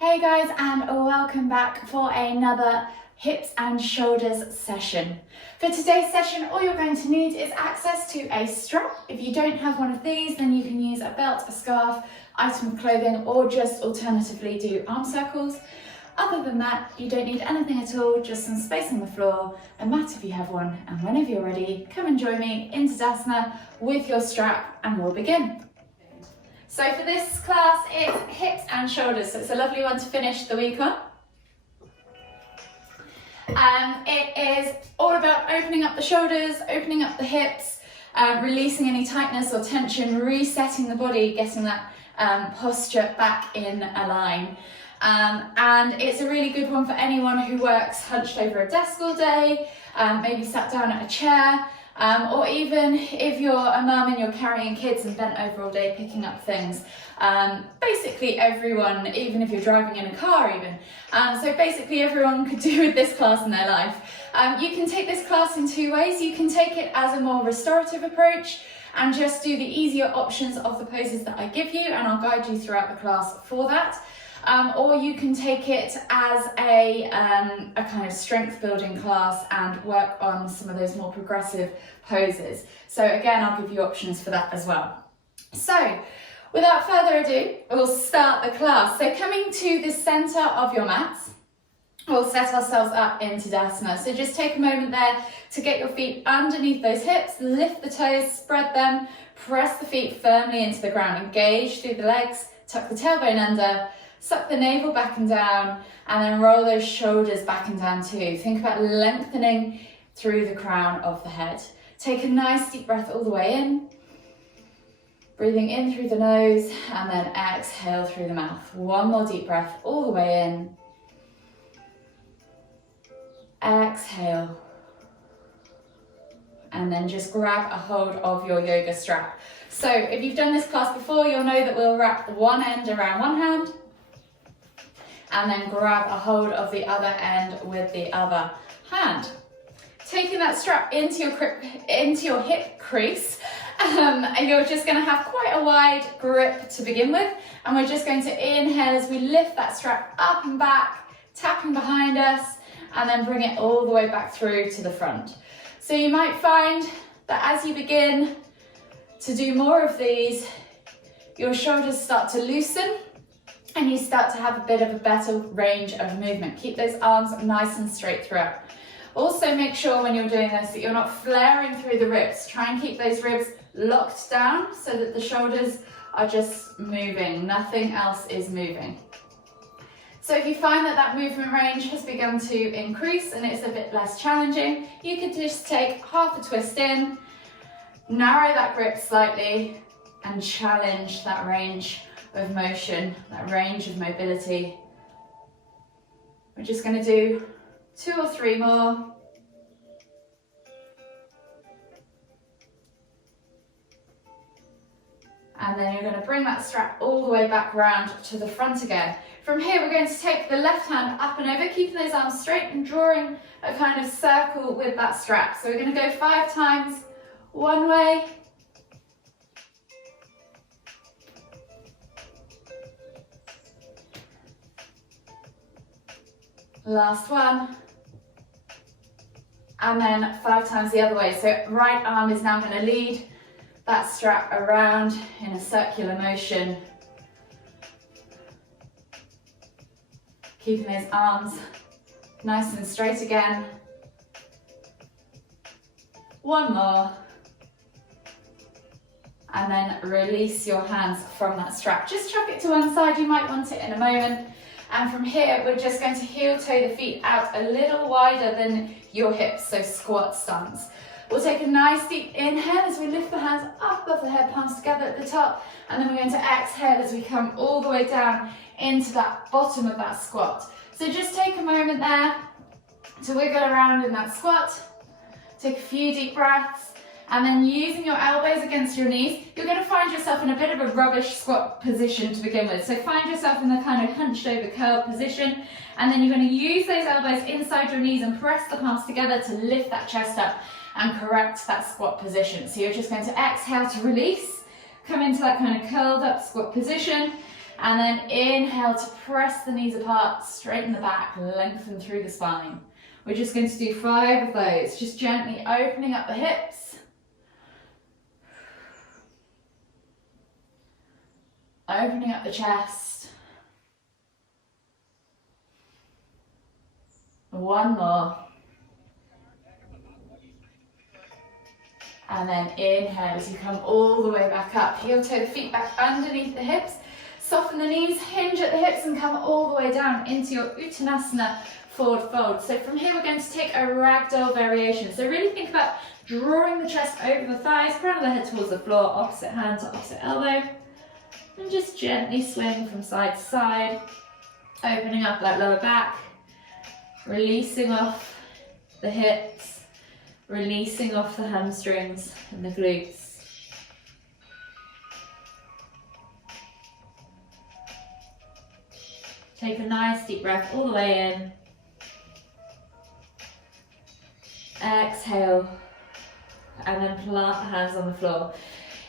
Hey guys, and welcome back for another hips and shoulders session. For today's session, all you're going to need is access to a strap. If you don't have one of these, then you can use a belt, a scarf, item of clothing, or just alternatively do arm circles. Other than that, you don't need anything at all, just some space on the floor, a mat if you have one, and whenever you're ready, come and join me in Tadasana with your strap and we'll begin. So for this class, it's hips and shoulders, so it's a lovely one to finish the week on. It is all about opening up the shoulders, opening up the hips, releasing any tightness or tension, resetting the body, getting that posture back in a line. And it's a really good one for anyone who works hunched over a desk all day, maybe sat down at a chair, or even if you're a mum and you're carrying kids and bent over all day picking up things. Basically everyone, even if you're driving in a car even. So basically everyone could do with this class in their life. You can take this class in two ways. You can take it as a more restorative approach and just do the easier options of the poses that I give you, and I'll guide you throughout the class for that. Or you can take it as a kind of strength building class and work on some of those more progressive poses. So again, I'll give you options for that as well. So without further ado, we'll start the class. So coming to the center of your mats, we'll set ourselves up in Tadasana. So just take a moment there to get your feet underneath those hips, lift the toes, spread them, press the feet firmly into the ground, engage through the legs, tuck the tailbone under, suck the navel back and down, and then roll those shoulders back and down too. Think about lengthening through the crown of the head. Take a nice deep breath all the way in, breathing in through the nose, and then exhale through the mouth. One more deep breath all the way in. Exhale. And then just grab a hold of your yoga strap. So if you've done this class before, you'll know that we'll wrap one end around one hand and then grab a hold of the other end with the other hand. Taking that strap into your hip crease, and you're just going to have quite a wide grip to begin with, and we're just going to inhale as we lift that strap up and back, tapping behind us, and then bring it all the way back through to the front. So you might find that as you begin to do more of these, your shoulders start to loosen and you start to have a bit of a better range of movement. Keep those arms nice and straight throughout. Also make sure when you're doing this that you're not flaring through the ribs. Try and keep those ribs locked down so that the shoulders are just moving, nothing else is moving. So if you find that that movement range has begun to increase and it's a bit less challenging, you could just take half a twist in, narrow that grip slightly, and challenge that range of motion, that range of mobility. We're just going to do 2 or 3 more. And then you're going to bring that strap all the way back around to the front again. From here, we're going to take the left hand up and over, keeping those arms straight and drawing a kind of circle with that strap. So we're going to go 5 times one way. Last one. And then 5 times the other way. So right arm is now going to lead that strap around in a circular motion. Keeping those arms nice and straight again. One more. And then release your hands from that strap. Just chuck it to one side, you might want it in a moment. And from here, we're just going to heel toe the feet out a little wider than your hips, so squat stance. We'll take a nice deep inhale as we lift the hands up above the head, palms together at the top, and then we're going to exhale as we come all the way down into that bottom of that squat. So just take a moment there to wiggle around in that squat, take a few deep breaths, and then using your elbows against your knees, you're going to find yourself in a bit of a rubbish squat position to begin with. So find yourself in the kind of hunched over curled position, and then you're going to use those elbows inside your knees and press the palms together to lift that chest up and correct that squat position. So you're just going to exhale to release, come into that kind of curled up squat position, And then inhale to press the knees apart, straighten the back, lengthen through the spine. We're just going to do 5 of those, just gently opening up the hips. Opening up the chest. One more. And then inhale as you come all the way back up. Heel toe the feet back underneath the hips. Soften the knees, hinge at the hips and come all the way down into your Uttanasana forward fold. So from here we're going to take a ragdoll variation. So really think about drawing the chest over the thighs, crown of the head towards the floor, opposite hand to opposite elbow. And just gently swing from side to side, opening up that lower back, releasing off the hips, releasing off the hamstrings and the glutes. Take a nice deep breath all the way in. Exhale, and then plant the hands on the floor.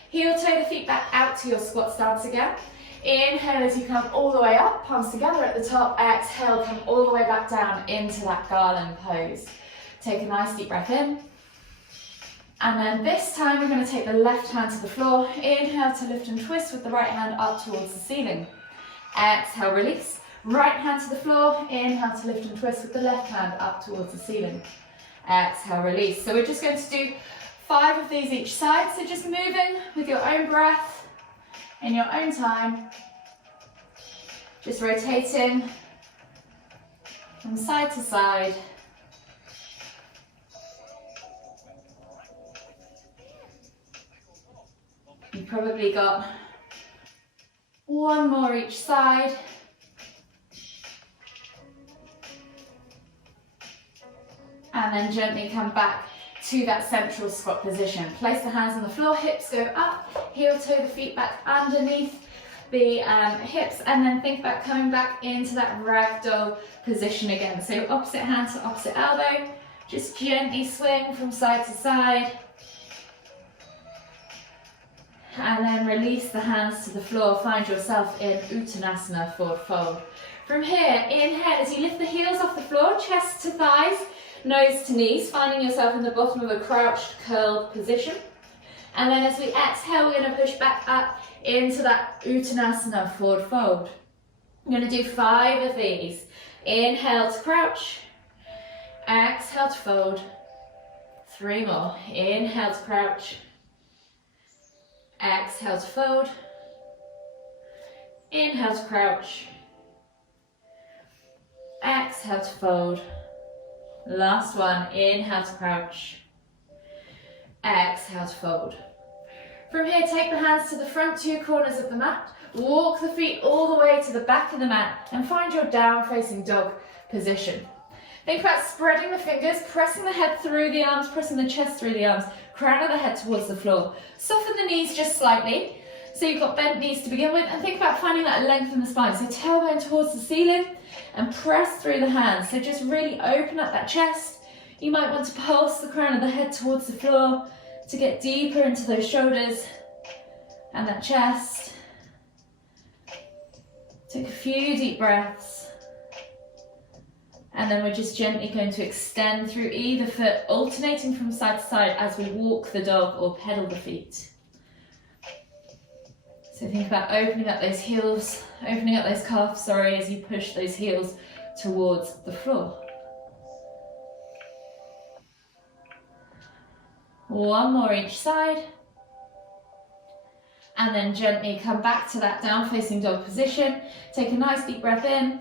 Heel toe the feet back out to your squat stance again. Inhale as you come all the way up, palms together at the top. Exhale, come all the way back down into that garland pose. Take a nice deep breath in. And then this time we're going to take the left hand to the floor. Inhale to lift and twist with the right hand up towards the ceiling. Exhale, release. Right hand to the floor. Inhale to lift and twist with the left hand up towards the ceiling. Exhale, release. So we're just going to do 5 of these each side. So just moving with your own breath, in your own time. Just rotating from side to side. You've probably got 1 more each side. And then gently come back to that central squat position. Place the hands on the floor, hips go up, heel toe the feet back underneath the hips, and then think about coming back into that ragdoll position again. So opposite hand to opposite elbow, just gently swing from side to side. And then release the hands to the floor, find yourself in Uttanasana forward fold. From here, inhale as you lift the heels off the floor, chest to thighs, nose to knees, finding yourself in the bottom of a crouched, curled position. And then as we exhale, we're going to push back up into that Uttanasana forward fold. I'm going to do 5 of these. Inhale to crouch, exhale to fold. 3 more. Inhale to crouch, exhale to fold. Inhale to crouch, exhale to fold. Last one, inhale to crouch, exhale to fold. From here, take the hands to the front 2 corners of the mat, walk the feet all the way to the back of the mat and find your down facing dog position. Think about spreading the fingers, pressing the head through the arms, pressing the chest through the arms, crown of the head towards the floor. Soften the knees just slightly, so you've got bent knees to begin with, and think about finding that length in the spine. So tailbone towards the ceiling, and press through the hands. So just really open up that chest. You might want to pulse the crown of the head towards the floor to get deeper into those shoulders and that chest. Take a few deep breaths. And then we're just gently going to extend through either foot, alternating from side to side as we walk the dog or pedal the feet. So think about opening up those heels, opening up those calves, as you push those heels towards the floor. 1 more each side. And then gently come back to that down facing dog position. Take a nice deep breath in.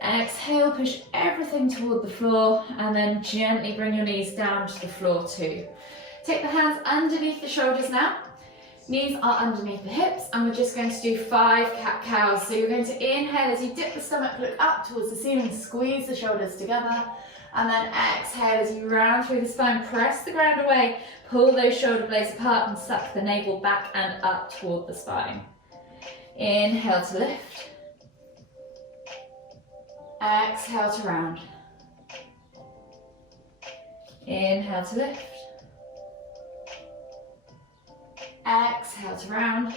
Exhale, push everything toward the floor, and then gently bring your knees down to the floor too. Take the hands underneath the shoulders now. Knees are underneath the hips, and we're just going to do 5 cat-cows. So you're going to inhale as you dip the stomach, look up towards the ceiling, squeeze the shoulders together, and then exhale as you round through the spine, press the ground away, pull those shoulder blades apart and suck the navel back and up toward the spine. Inhale to lift. Exhale to round. Inhale to lift. Exhale to round.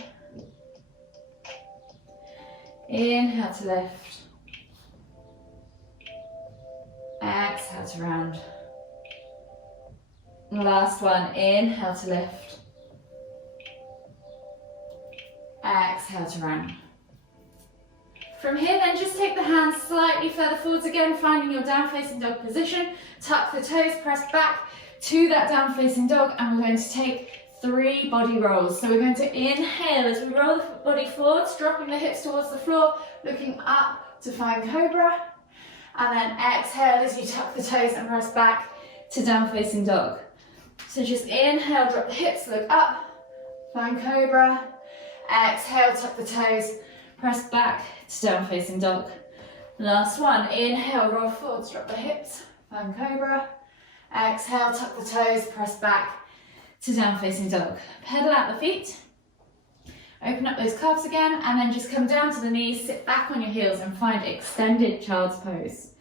Inhale to lift. Exhale to round. Last one, inhale to lift. Exhale to round. From here then, just take the hands slightly further forwards again, finding your down facing dog position. Tuck the toes, press back to that down facing dog, and we're going to take 3 body rolls. So we're going to inhale as we roll the body forwards, dropping the hips towards the floor, looking up to find cobra. And then exhale as you tuck the toes and press back to down facing dog. So just inhale, drop the hips, look up, find cobra. Exhale, tuck the toes, press back to down facing dog. Last one, inhale, roll forwards, drop the hips, find cobra. Exhale, tuck the toes, press back to down facing dog. Pedal out the feet, open up those calves again, and then just come down to the knees, sit back on your heels and find extended child's pose.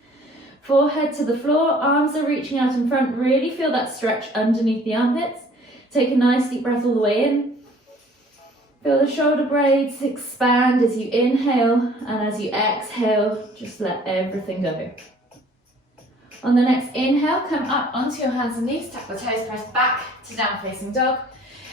Forehead to the floor, arms are reaching out in front, really feel that stretch underneath the armpits. Take a nice deep breath all the way in. Feel the shoulder blades expand as you inhale, and as you exhale, just let everything go. On the next inhale, come up onto your hands and knees, tuck the toes, press back to down facing dog.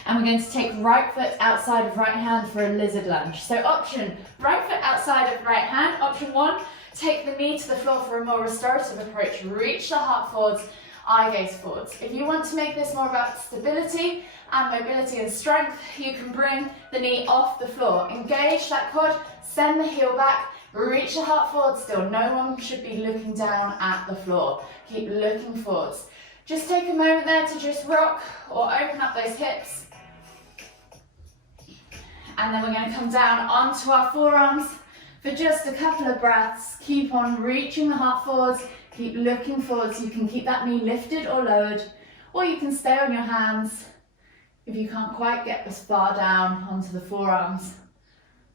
And we're going to take right foot outside of right hand for a lizard lunge. So option, right foot outside of right hand. Option 1, take the knee to the floor for a more restorative approach. Reach the heart forwards, eye gaze forwards. If you want to make this more about stability and mobility and strength, you can bring the knee off the floor. Engage that quad, send the heel back, reach the heart forward still. No one should be looking down at the floor. Keep looking forwards. Just take a moment there to just rock or open up those hips. And then we're going to come down onto our forearms for just a couple of breaths. Keep on reaching the heart forwards. Keep looking forwards. You can keep that knee lifted or lowered, or you can stay on your hands if you can't quite get as far down onto the forearms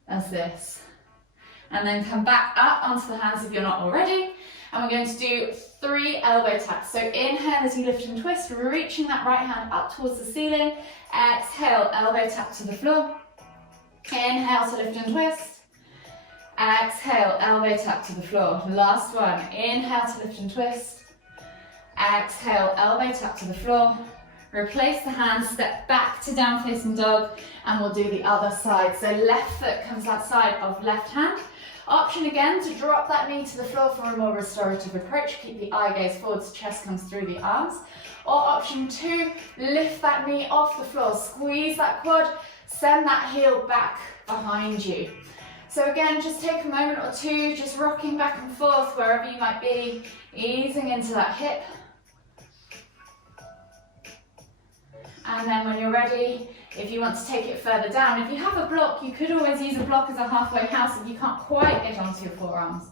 as this. And then come back up onto the hands if you're not already. And we're going to do 3 elbow taps. So inhale as you lift and twist, reaching that right hand up towards the ceiling. Exhale, elbow tap to the floor. Inhale to lift and twist. Exhale, elbow tap to the floor. Last one, inhale to lift and twist. Exhale, elbow tap to the floor. Replace the hands, step back to down facing dog, and we'll do the other side. So left foot comes outside of left hand. Option again to drop that knee to the floor for a more restorative approach. Keep the eye gaze forwards, chest comes through the arms. Or option 2, lift that knee off the floor, squeeze that quad, send that heel back behind you. So again, just take a moment or two, just rocking back and forth wherever you might be, easing into that hip. And then when you're ready, if you want to take it further down, if you have a block, you could always use a block as a halfway house if you can't quite get onto your forearms.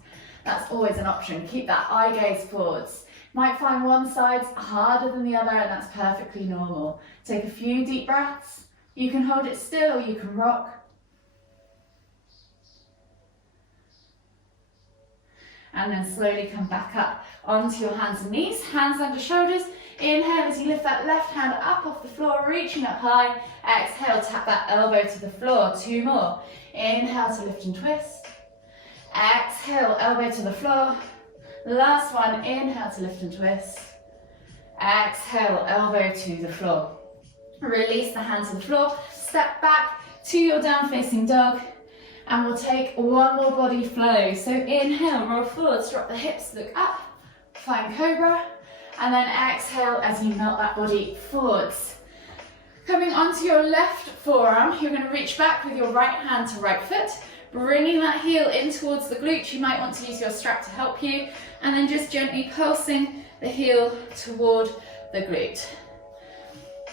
That's always an option. Keep that eye gaze forwards. Might find one side's harder than the other, and that's perfectly normal. Take a few deep breaths. You can hold it still, you can rock. And then slowly come back up onto your hands and knees, hands under shoulders. Inhale as you lift that left hand up off the floor, reaching up high. Exhale, tap that elbow to the floor. 2 more. Inhale to lift and twist. Exhale, elbow to the floor. Last one, inhale to lift and twist. Exhale, elbow to the floor. Release the hands to the floor. Step back to your down facing dog. And we'll take one more body flow. So inhale, roll forwards, drop the hips, look up, find cobra. And then exhale as you melt that body forwards. Coming onto your left forearm, you're going to reach back with your right hand to right foot, bringing that heel in towards the glute. You might want to use your strap to help you, and then just gently pulsing the heel toward the glute.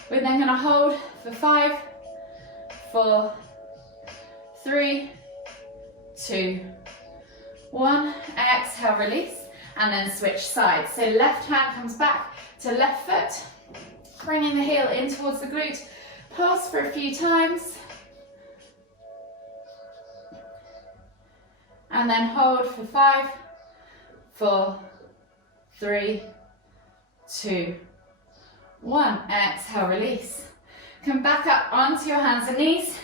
We're then going to hold for 5, 4, 3, 2, 1. Exhale, release. And then switch sides. So left hand comes back to left foot, bringing the heel in towards the glute. Pulse for a few times. And then hold for 5, 4, 3, 2, 1. Exhale, release. Come back up onto your hands and knees.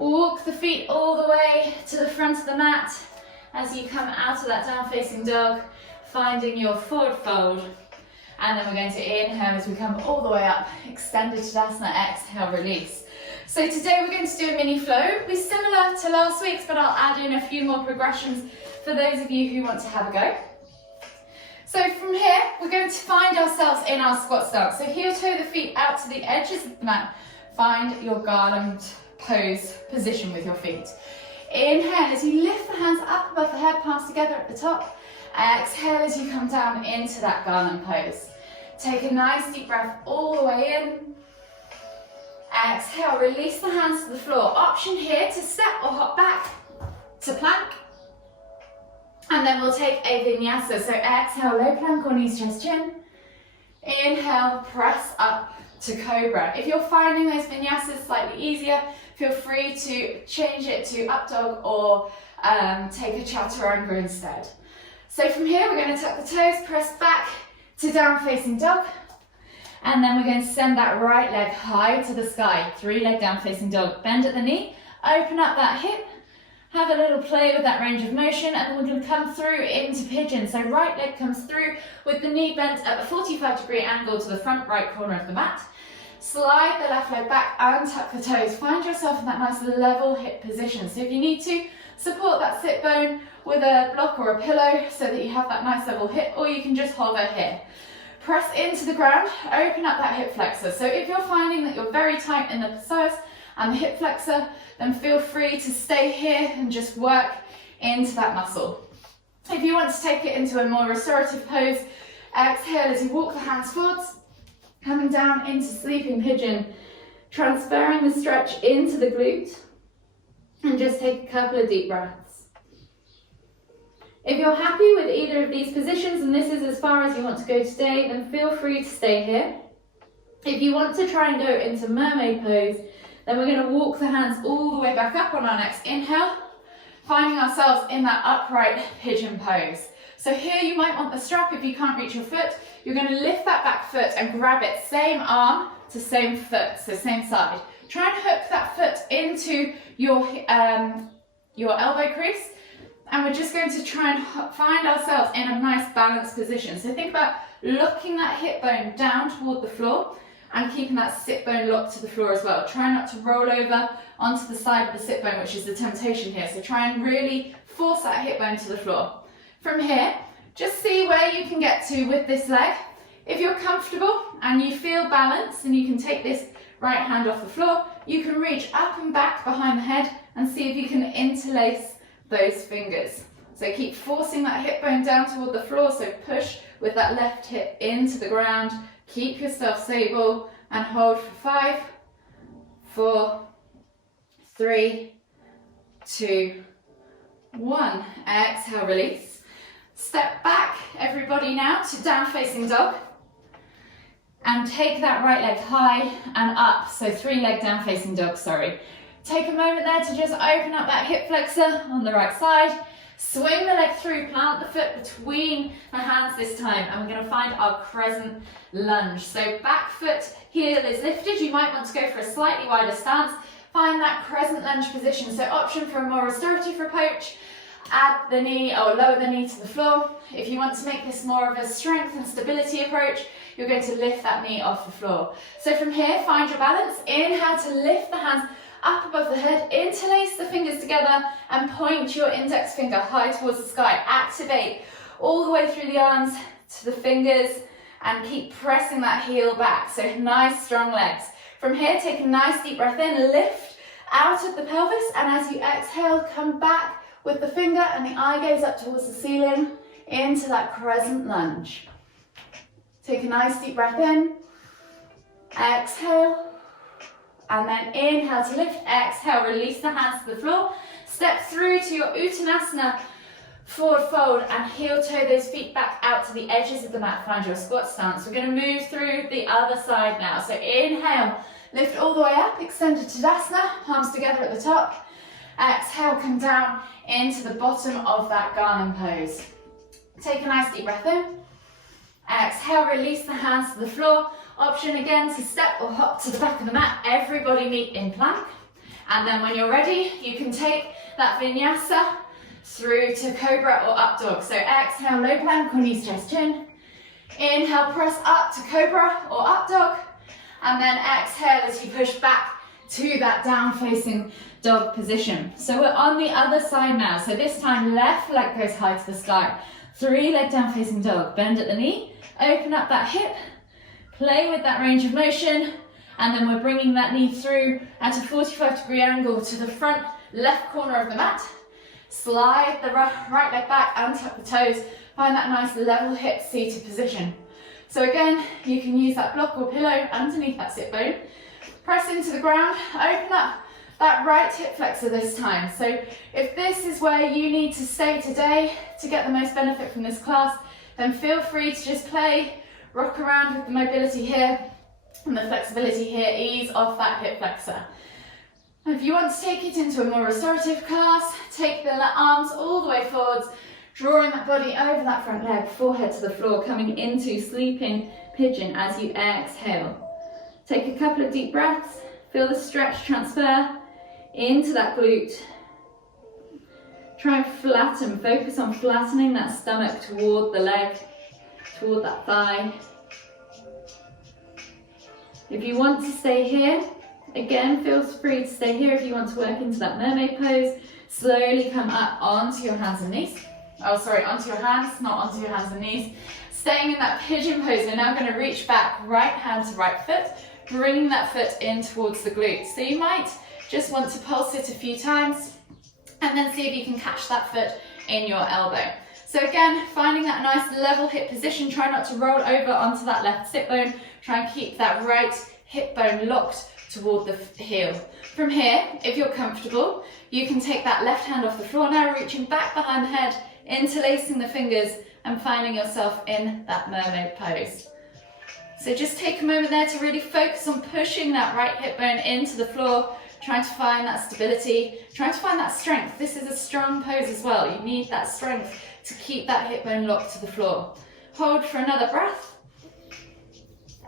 Walk the feet all the way to the front of the mat as you come out of that down facing dog, finding your forward fold. And then we're going to inhale as we come all the way up, extended Tadasana, exhale, release. So today we're going to do a mini flow. It'll be similar to last week's, but I'll add in a few more progressions for those of you who want to have a go. So from here, we're going to find ourselves in our squat stance. So heel toe the feet out to the edges of the mat. Find your garland pose position with your feet. Inhale as you lift the hands up above the head, palms together at the top. Exhale as you come down into that garland pose. Take a nice deep breath all the way in. Exhale, release the hands to the floor. Option here to step or hop back to plank. And then we'll take a vinyasa. So exhale, low plank or knees, chest, chin. Inhale, press up to cobra. If you're finding those vinyasas slightly easier, feel free to change it to up dog or take a chaturanga instead. So from here, we're going to tuck the toes, press back to down facing dog. And then we're going to send that right leg high to the sky. 3-leg down facing dog. Bend at the knee, open up that hip, have a little play with that range of motion, and then we're going to come through into pigeon. So right leg comes through with the knee bent at a 45-degree angle to the front right corner of the mat. Slide the left leg back and tuck the toes. Find yourself in that nice level hip position. So if you need to, support that sit bone with a block or a pillow so that you have that nice level hip, or you can just hover here. Press into the ground, open up that hip flexor. So if you're finding that you're very tight in the psoas and the hip flexor, then feel free to stay here and just work into that muscle. If you want to take it into a more restorative pose, exhale as you walk the hands forwards, coming down into sleeping pigeon, transferring the stretch into the glute, and just take a couple of deep breaths. If you're happy with either of these positions, and this is as far as you want to go today, then feel free to stay here. If you want to try and go into mermaid pose, then we're going to walk the hands all the way back up on our next inhale, finding ourselves in that upright pigeon pose. So here you might want the strap if you can't reach your foot. You're going to lift that back foot and grab it, same arm to same foot, so same side. Try and hook that foot into your elbow crease. And we're just going to try and find ourselves in a nice balanced position. So think about locking that hip bone down toward the floor and keeping that sit bone locked to the floor as well. Try not to roll over onto the side of the sit bone, which is the temptation here. So try and really force that hip bone to the floor. From here, just see where you can get to with this leg. If you're comfortable and you feel balanced and you can take this right hand off the floor, you can reach up and back behind the head and see if you can interlace those fingers. So keep forcing that hip bone down toward the floor, so push with that left hip into the ground, keep yourself stable and hold for 5, 4, 3, 2, 1. Exhale, release. Step back, everybody now, to down facing dog. And take that right leg high and up, so 3-leg down facing dog, sorry. Take a moment there to just open up that hip flexor on the right side. Swing the leg through, plant the foot between the hands this time, and we're going to find our crescent lunge. So back foot, heel is lifted. You might want to go for a slightly wider stance. Find that crescent lunge position. So option for a more restorative approach, add the knee or lower the knee to the floor. If you want to make this more of a strength and stability approach, you're going to lift that knee off the floor. So from here, find your balance. Inhale to lift the hands up above the head, interlace the fingers together and point your index finger high towards the sky. Activate all the way through the arms to the fingers and keep pressing that heel back. So nice strong legs. From here, take a nice deep breath in, lift out of the pelvis, and as you exhale, come back with the finger and the eye gaze up towards the ceiling into that crescent lunge. Take a nice deep breath in, exhale, and then inhale to lift, exhale, release the hands to the floor, step through to your Uttanasana forward fold and heel toe those feet back out to the edges of the mat, find your squat stance. We're going to move through the other side now. So inhale, lift all the way up, extended Tadasana, palms together at the top. Exhale, come down into the bottom of that garland pose. Take a nice deep breath in. Exhale, release the hands to the floor. Option again to step or hop to the back of the mat. Everybody meet in plank. And then when you're ready, you can take that vinyasa through to cobra or up dog. So exhale, low plank or knees, chest, chin. Inhale, press up to cobra or up dog. And then exhale as you push back to that down facing dog position. So we're on the other side now. So this time left leg goes high to the sky. 3 leg down facing dog. Bend at the knee, open up that hip, play with that range of motion, and then we're bringing that knee through at a 45-degree angle to the front left corner of the mat. Slide the right leg back and tuck the toes. Find that nice level hip seated position. So again, you can use that block or pillow underneath that sit bone. Press into the ground, open up that right hip flexor this time. So if this is where you need to stay today to get the most benefit from this class, then feel free to just play, rock around with the mobility here and the flexibility here, ease off that hip flexor. If you want to take it into a more restorative class, take the arms all the way forwards, drawing that body over that front leg, forehead to the floor, coming into sleeping pigeon as you exhale. Take a couple of deep breaths, feel the stretch transfer into that glute. Try and flatten, focus on flattening that stomach toward the leg, toward that thigh. If you want to stay here, again, feel free to stay here if you want to work into that mermaid pose. Slowly come up onto your hands and knees. Oh, sorry, onto your hands, not onto your hands and knees. Staying in that pigeon pose, we're now going to reach back, right hand to right foot, bringing that foot in towards the glute. So you might just want to pulse it a few times and then see if you can catch that foot in your elbow. So again, finding that nice level hip position, try not to roll over onto that left sit bone, try and keep that right hip bone locked toward the heel. From here, if you're comfortable, you can take that left hand off the floor now, reaching back behind the head, interlacing the fingers and finding yourself in that mermaid pose. So just take a moment there to really focus on pushing that right hip bone into the floor, trying to find that stability, trying to find that strength. This is a strong pose as well. You need that strength to keep that hip bone locked to the floor. Hold for another breath.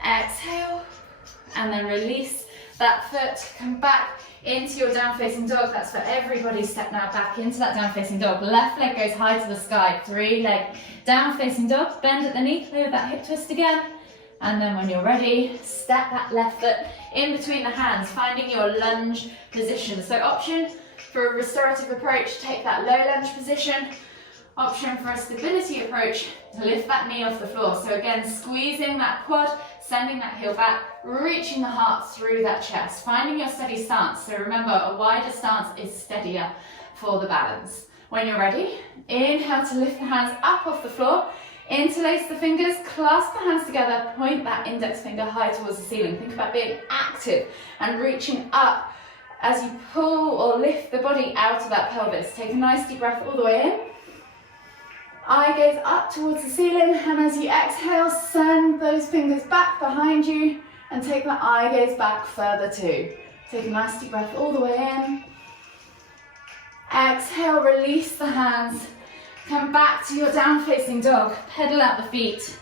Exhale, and then release that foot. Come back into your down facing dog. That's for everybody. Step now back into that down facing dog. Left leg goes high to the sky. 3 leg down facing dog. Bend at the knee, play with that hip twist again. And then when you're ready, step that left foot in between the hands, finding your lunge position. So option for a restorative approach, take that low lunge position. Option for a stability approach, lift that knee off the floor. So again, squeezing that quad, sending that heel back, reaching the heart through that chest, finding your steady stance. So remember, a wider stance is steadier for the balance. When you're ready, inhale to lift the hands up off the floor. Interlace the fingers, clasp the hands together, point that index finger high towards the ceiling. Think about being active and reaching up as you pull or lift the body out of that pelvis. Take a nice deep breath all the way in. Eye gaze up towards the ceiling, and as you exhale, send those fingers back behind you and take the eye gaze back further too. Take a nice deep breath all the way in. Exhale, release the hands. Come back to your down facing dog, pedal out the feet,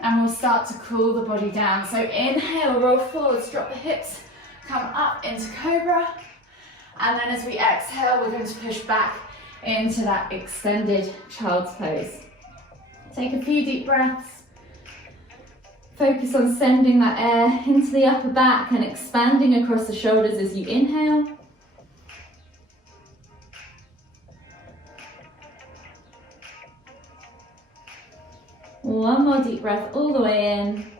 and we'll start to cool the body down. So inhale, roll forwards, drop the hips, come up into cobra, and then as we exhale, we're going to push back into that extended child's pose. Take a few deep breaths. Focus on sending that air into the upper back and expanding across the shoulders as you inhale. One more deep breath all the way in.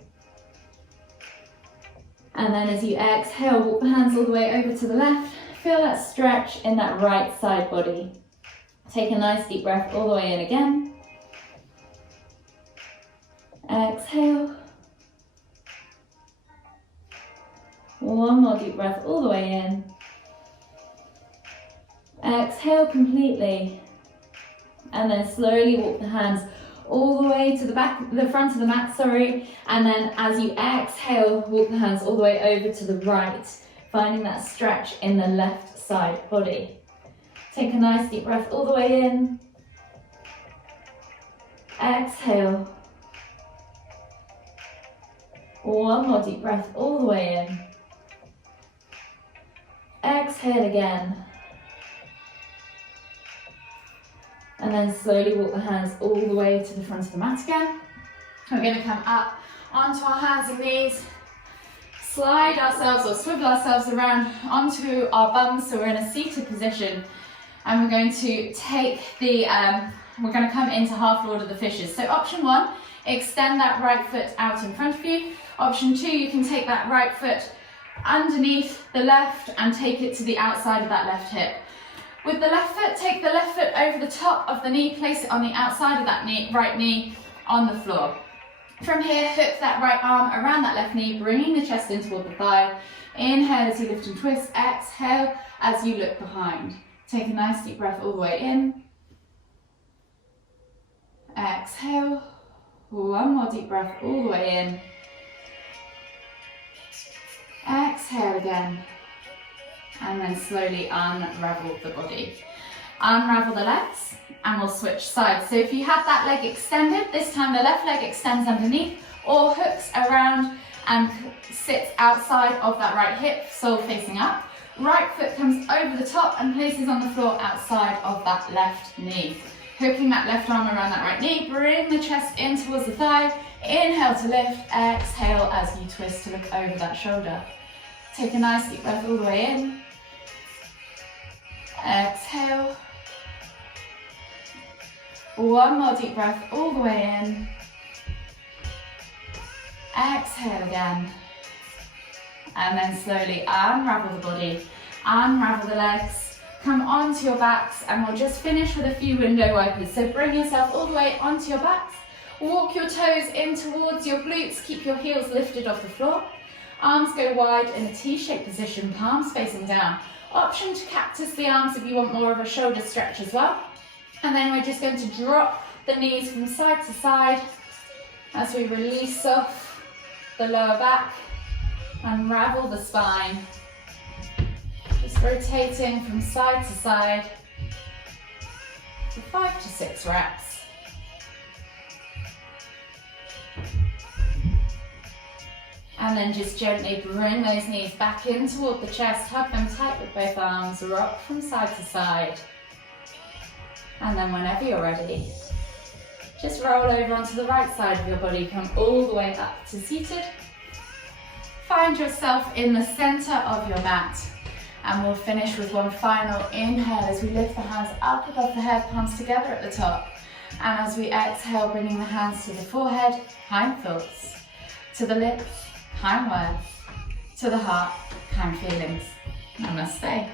And then as you exhale, walk the hands all the way over to the left. Feel that stretch in that right side body. Take a nice deep breath all the way in again. Exhale. One more deep breath all the way in. Exhale completely. And then slowly walk the hands all the way to the back, the front of the mat, and then as you exhale, walk the hands all the way over to the right, finding that stretch in the left side body. Take a nice deep breath all the way in. Exhale. One more deep breath all the way in. Exhale again. And then slowly walk the hands all the way to the front of the mat again. We're going to come up onto our hands and knees, slide ourselves or swivel ourselves around onto our bums, so we're in a seated position, and we're going to take the, we're going to come into half Lord of the Fishes. So option 1, extend that right foot out in front of you. Option 2, you can take that right foot underneath the left and take it to the outside of that left hip. With the left foot, take the left foot over the top of the knee, place it on the outside of that knee, right knee on the floor. From here, hook that right arm around that left knee, bringing the chest in toward the thigh. Inhale as you lift and twist. Exhale as you look behind. Take a nice deep breath all the way in. Exhale. One more deep breath all the way in. Exhale again. And then slowly unravel the body. Unravel the legs, and we'll switch sides. So if you have that leg extended, this time the left leg extends underneath or hooks around and sits outside of that right hip, sole facing up. Right foot comes over the top and places on the floor outside of that left knee. Hooking that left arm around that right knee, bring the chest in towards the thigh. Inhale to lift, exhale as you twist to look over that shoulder. Take a nice deep breath all the way in. Exhale. One more deep breath all the way in. Exhale again. And then slowly unravel the body, unravel the legs, come onto your backs, and we'll just finish with a few window wipers. So bring yourself all the way onto your backs, walk your toes in towards your glutes, keep your heels lifted off the floor. Arms go wide in a T-shaped position, palms facing down. Option to cactus the arms if you want more of a shoulder stretch as well. And then we're just going to drop the knees from side to side as we release off the lower back, unravel the spine. Just rotating from side to side for 5 to 6 reps. And then just gently bring those knees back in toward the chest, hug them tight with both arms, rock from side to side. And then whenever you're ready, just roll over onto the right side of your body, come all the way up to seated. Find yourself in the center of your mat. And we'll finish with one final inhale as we lift the hands up above the head, palms together at the top. And as we exhale, bringing the hands to the forehead, kind thoughts, to the lips, kind words, to the heart, kind feelings. Namaste.